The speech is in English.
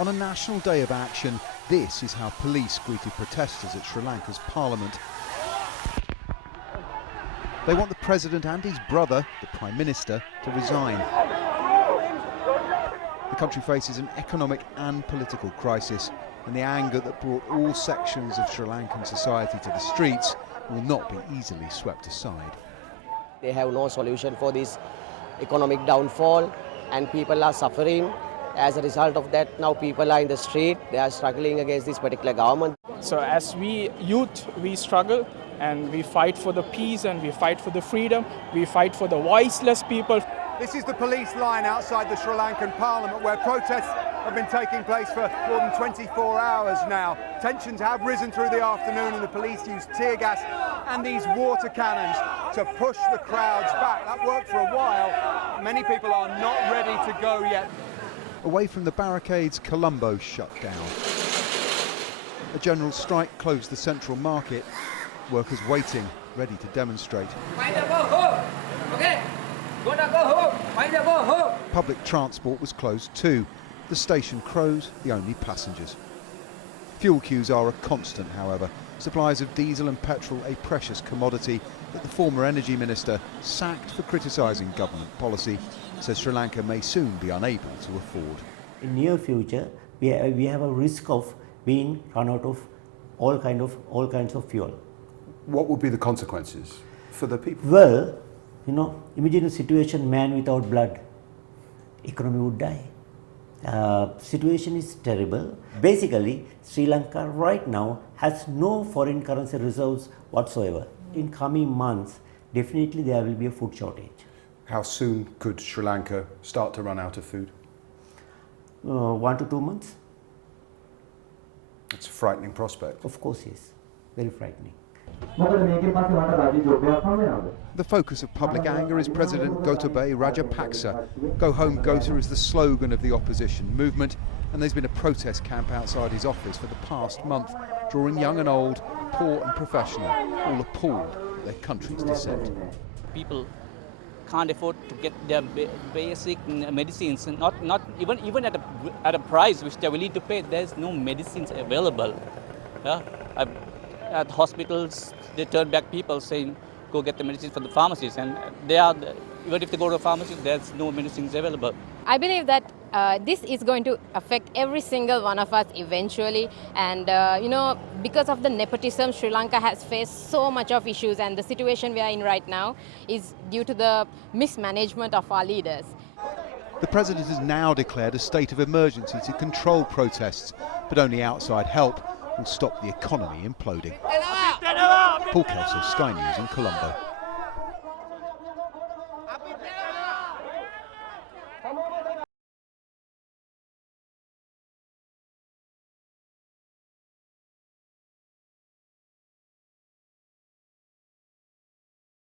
On a national day of action, this is how police greeted protesters at Sri Lanka's parliament. They want the president and his brother, the Prime Minister, to resign. The country faces an economic and political crisis, and the anger that brought all sections of Sri Lankan society to the streets will not be easily swept aside. They have no solution for this economic downfall, and people are suffering. As a result of that, now people are in the street. They are struggling against this particular government. So as we youth, we struggle and we fight for the peace and we fight for the freedom. We fight for the voiceless people. This is the police line outside the Sri Lankan parliament, where protests have been taking place for more than 24 hours now. Tensions have risen through the afternoon and the police used tear gas and these water cannons to push the crowds back. That worked for a while. Many people are not ready to go yet. Away from the barricades, Colombo shut down. A general strike closed the central market. Workers waiting, ready to demonstrate. Public transport was closed too. The station crows, the only passengers. Fuel queues are a constant, however. Supplies of diesel and petrol, a precious commodity that the former energy minister, sacked for criticising government policy, says Sri Lanka may soon be unable to afford. In near future, we have a risk of being run out of all kinds of fuel. What would be the consequences for the people? Well, imagine a situation, man without blood, economy would die. Situation is terrible. Basically, Sri Lanka right now has no foreign currency reserves whatsoever. In coming months, definitely there will be a food shortage. How soon could Sri Lanka start to run out of food? 1 to 2 months. It's a frightening prospect. Of course, yes. Very frightening. The focus of public anger is President Gotabaya Rajapaksa. Go home, Gota is the slogan of the opposition movement, and there's been a protest camp outside his office for the past month, drawing young and old, poor and professional, all appalled at their country's descent. People can't afford to get their basic medicines, not even at a price which they're willing to pay. There's no medicines available. At hospitals, they turn back people saying, go get the medicines from the pharmacies, and even if they go to a pharmacy, there's no medicines available. I believe that this is going to affect every single one of us eventually, and because of the nepotism, Sri Lanka has faced so much of issues, and the situation we are in right now is due to the mismanagement of our leaders. The president has now declared a state of emergency to control protests, but only outside help will stop the economy imploding. Paul Kelso, Sky News in Colombo.